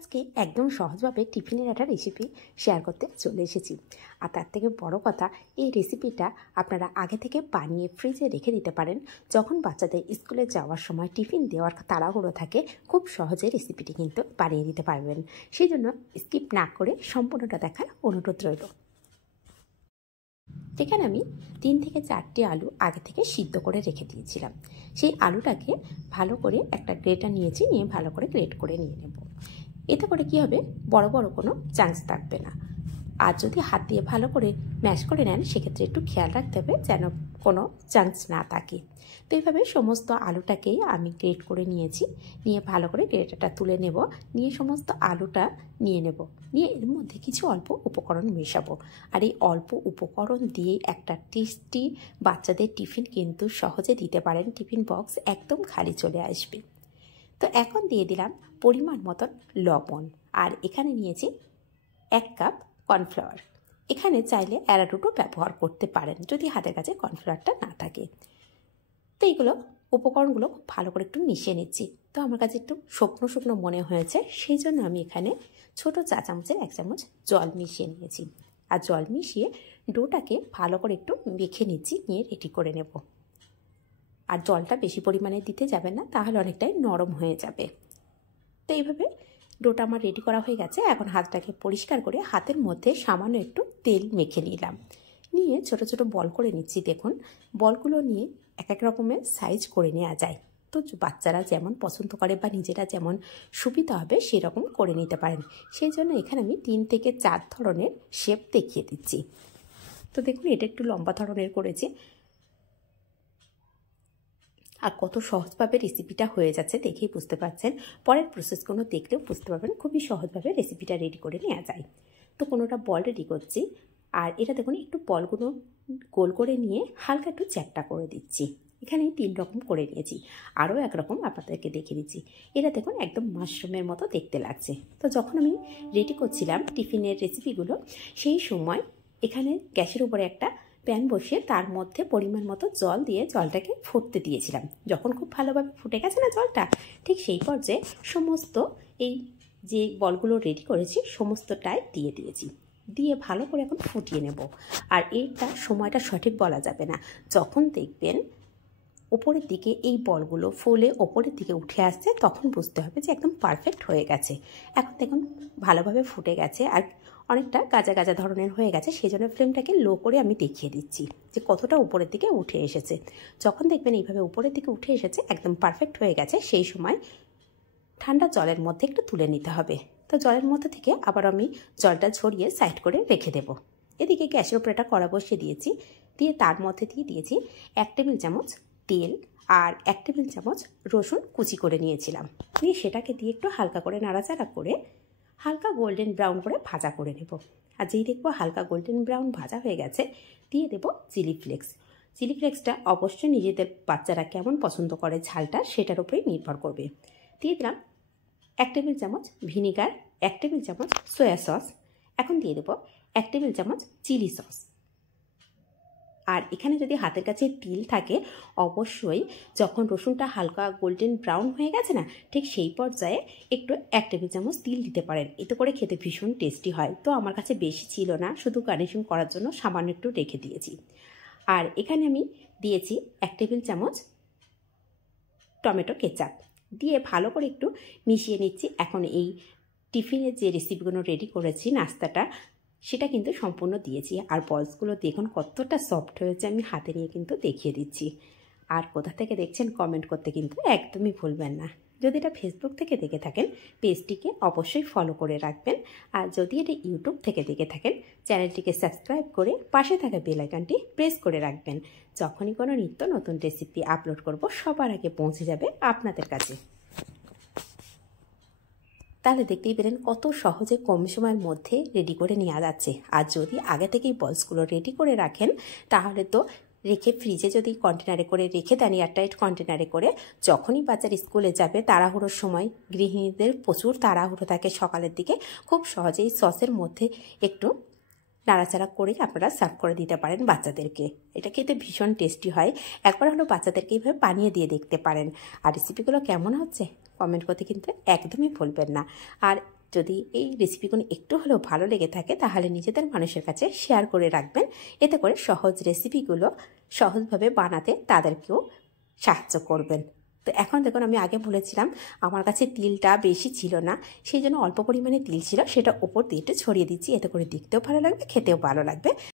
আজকে একদম সহজভাবে টিফিনের একটা রেসিপি শেয়ার করতে চলে এসেছি। আর তার থেকে বড় কথা, এই রেসিপিটা আপনারা আগে থেকে বানিয়ে ফ্রিজে রেখে দিতে পারেন। যখন বাচ্চাদের স্কুলে যাওয়ার সময় টিফিন দেওয়ার তাড়াহুড়ো থাকে, খুব সহজে রেসিপিটি কিন্তু বানিয়ে দিতে পারবেন। সেই জন্য স্কিপ না করে সম্পূর্ণটা দেখার অনুরোধ রইল। এখানে আমি 3 থেকে 4টি আলু আগে থেকে সিদ্ধ করে রেখে দিয়েছিলাম। সেই আলুটাকে ভালো করে একটা গ্রেটার নিয়েছি, নিয়ে ভালো করে গ্রেট করে নিয়ে নেব। এতে করে কি হবে, বড় বড় কোনো চান্স থাকবে না। আর যদি হাত দিয়ে ভালো করে ম্যাশ করে নেন, সেক্ষেত্রে একটু খেয়াল রাখতে হবে যেন কোনো চান্স না থাকে। তো এইভাবে সমস্ত আলুটাকেই আমি গ্রেট করে নিয়েছি, নিয়ে ভালো করে গ্রেটারটা তুলে নেব। নিয়ে সমস্ত আলুটা নিয়ে নেব, নিয়ে এর মধ্যে কিছু অল্প উপকরণ মেশাবো। আর এই অল্প উপকরণ দিয়ে একটা টেস্টি বাচ্চাদের টিফিন কিন্তু সহজে দিতে পারেন। টিফিন বক্স একদম খালি চলে আসবে। তো এখন দিয়ে দিলাম পরিমাণ মতন লবণ, আর এখানে নিয়েছি 1 কাপ কর্নফ্লাওয়ার। এখানে চাইলে অ্যারারুটও ব্যবহার করতে পারেন যদি হাতের কাছে কর্নফ্লাওয়ারটা না থাকে। তো এইগুলো উপকরণগুলো খুব ভালো করে একটু মিশিয়ে নিচ্ছি। তো আমার কাছে একটু শুকনো শুকনো মনে হয়েছে, সেই জন্য আমি এখানে ছোট চা চামচের 1 চামচ জল মিশিয়ে নিয়েছি। আর জল মিশিয়ে ডোটাকে ভালো করে একটু মেখে নিচ্ছি, নিয়ে রেডি করে নেব। আর জলটা বেশি পরিমাণে দিতে যাবে না, তাহলে অনেকটাই নরম হয়ে যাবে। তো এইভাবে ডোটা আমার রেডি করা হয়ে গেছে। এখন হাতটাকে পরিষ্কার করে হাতের মধ্যে সামান্য একটু তেল মেখে নিলাম, নিয়ে ছোট ছোট বল করে নিচ্ছি। দেখুন, বলগুলো নিয়ে এক এক রকমের সাইজ করে নেওয়া যায়। তো বাচ্চারা যেমন পছন্দ করে বা নিজেরা যেমন সুবিধা হবে সেরকম করে নিতে পারেন। সেই জন্য এখানে আমি 3 থেকে 4 ধরনের শেপ দেখিয়ে দিচ্ছি। তো দেখুন, এটা একটু লম্বা ধরনের করেছি। আর কত সহজভাবে রেসিপিটা হয়ে যাচ্ছে দেখেই বুঝতে পারছেন। পরের প্রসেসগুলো দেখলেও বুঝতে পারবেন খুবই সহজভাবে রেসিপিটা রেডি করে নেওয়া যায়। তো কোনোটা বল রেডি করছি, আর এটা দেখুন একটু বলগুলো গোল করে নিয়ে হালকা একটু চ্যাপ্টা করে দিচ্ছি। এখানে 3 রকম করে নিয়েছি, আরও একরকম আপনাদেরকে দেখিয়ে দিচ্ছি। এটা দেখুন একদম মাশরুমের মতো দেখতে লাগছে। তো যখন আমি রেডি করছিলাম টিফিনের রেসিপিগুলো, সেই সময় এখানে গ্যাসের উপরে একটা প্যান বসিয়ে তার মধ্যে পরিমাণ মতো জল দিয়ে জলটাকে ফুটতে দিয়েছিলাম। যখন খুব ভালোভাবে ফুটে গেছে না জলটা, ঠিক সেই পর্যায়ে সমস্ত এই যে বলগুলো রেডি করেছি সমস্তটাই দিয়ে দিয়েছি। দিয়ে ভালো করে এখন ফুটিয়ে নেব। আর এইটা সময়টা সঠিক বলা যাবে না, যখন দেখবেন ওপরের দিকে এই বলগুলো ফুলে ওপরের দিকে উঠে আসছে, তখন বুঝতে হবে যে একদম পারফেক্ট হয়ে গেছে। এখন দেখুন ভালোভাবে ফুটে গেছে আর অনেকটা গাজা গাজা ধরনের হয়ে গেছে। সেই জন্য ফ্লেমটাকে লো করে আমি দেখিয়ে দিচ্ছি যে কতটা উপরের দিকে উঠে এসেছে। যখন দেখবেন এইভাবে উপরের দিকে উঠে এসেছে, একদম পারফেক্ট হয়ে গেছে, সেই সময় ঠান্ডা জলের মধ্যে একটু তুলে নিতে হবে। তো জলের মধ্যে থেকে আবার আমি জলটা ঝরিয়ে সাইড করে রেখে দেব। এদিকে গ্যাসের উপরে একটা কড়া বসিয়ে দিয়েছি, দিয়ে তার মধ্যে দিয়ে দিয়েছি 1 টেবিল চামচ তেল আর 1 টেবিল চামচ রসুন কুচি করে নিয়েছিলাম। নিয়ে সেটাকে দিয়ে একটু হালকা করে নাড়াচাড়া করে হালকা গোল্ডেন ব্রাউন করে ভাজা করে নেব। আর যেই দেখবো হালকা গোল্ডেন ব্রাউন ভাজা হয়ে গেছে, দিয়ে দেব চিলি ফ্লেক্স। চিলি ফ্লেক্সটা অবশ্যই নিজেদের বাচ্চারা কেমন পছন্দ করে ঝালটা, সেটার উপরেই নির্ভর করবে। দিয়ে দিলাম 1 টেবিল চামচ ভিনিগার, 1 টেবিল চামচ সয়া সস। এখন দিয়ে দেব 1 টেবিল চামচ চিলি সস। আর এখানে যদি হাতের কাছে তিল থাকে, অবশ্যই যখন রসুনটা হালকা গোল্ডেন ব্রাউন হয়ে গেছে না, ঠিক সেই পর্যায়ে একটু 1 টেবিল চামচ তিল দিতে পারেন। এতে করে খেতে ভীষণ টেস্টি হয়। তো আমার কাছে বেশি ছিল না, শুধু গার্নিশিং করার জন্য সামান্য একটু রেখে দিয়েছি। আর এখানে আমি দিয়েছি 1 টেবিল চামচ টমেটো কেচাপ, দিয়ে ভালো করে একটু মিশিয়ে নিচ্ছি। এখন এই টিফিনের যে রেসিপিগুলো রেডি করেছি নাস্তাটা, সেটা কিন্তু সম্পূর্ণ দিয়েছি। আর বলসগুলো দেখুন কতটা সফট হয়েছে, আমি হাতে নিয়ে কিন্তু দেখিয়ে দিচ্ছি। আর কোথা থেকে দেখছেন কমেন্ট করতে কিন্তু একদমই ভুলবেন না। যদি এটা ফেসবুক থেকে দেখে থাকেন, পেজটিকে অবশ্যই ফলো করে রাখবেন। আর যদি এটা ইউটিউব থেকে দেখে থাকেন, চ্যানেলটিকে সাবস্ক্রাইব করে পাশে থাকা বেল আইকনটি প্রেস করে রাখবেন। যখনই কোনো নিত্য নতুন রেসিপি আপলোড করব, সবার আগে পৌঁছে যাবে আপনাদের কাছে। তাহলে দেখতেই পেলেন কত সহজে কম সময়ের মধ্যে রেডি করে নেওয়া যাচ্ছে। আর যদি আগে থেকেই বলসগুলো রেডি করে রাখেন, তাহলে তো রেখে ফ্রিজে যদি কন্টেনারে করে রেখে দেন, এয়ারটাইট কন্টেনারে করে, যখনই বাচ্চার স্কুলে যাবে তাড়াহুড়োর সময়, গৃহিণীদের প্রচুর তাড়াহুড়ো থাকে সকালের দিকে, খুব সহজেই সসের মধ্যে একটু নাড়াচাড়া করে আপনারা সার্ভ করে দিতে পারেন বাচ্চাদেরকে। এটা খেতে ভীষণ টেস্টি হয়। একবার হলো বাচ্চাদেরকে এইভাবে বানিয়ে দিয়ে দেখতে পারেন। আর রেসিপিগুলো কেমন হচ্ছে কমেন্ট করতে কিন্তু একদমই ভুলবেন না। আর যদি এই রেসিপিগুলো একটু হলেও ভালো লেগে থাকে তাহলে নিজেদের মানুষের কাছে শেয়ার করে রাখবেন, এতে করে সহজ রেসিপিগুলো সহজভাবে বানাতে তাদেরকেও সাহায্য করবেন। তো এখন দেখুন, আমি আগে বলেছিলাম আমার কাছে তিলটা বেশি ছিল না, সেই জন্য অল্প পরিমাণে তিল ছিল, সেটা ওপর দিয়ে একটু ছড়িয়ে দিচ্ছি, এতে করে দেখতেও ভালো লাগবে, খেতেও ভালো লাগবে।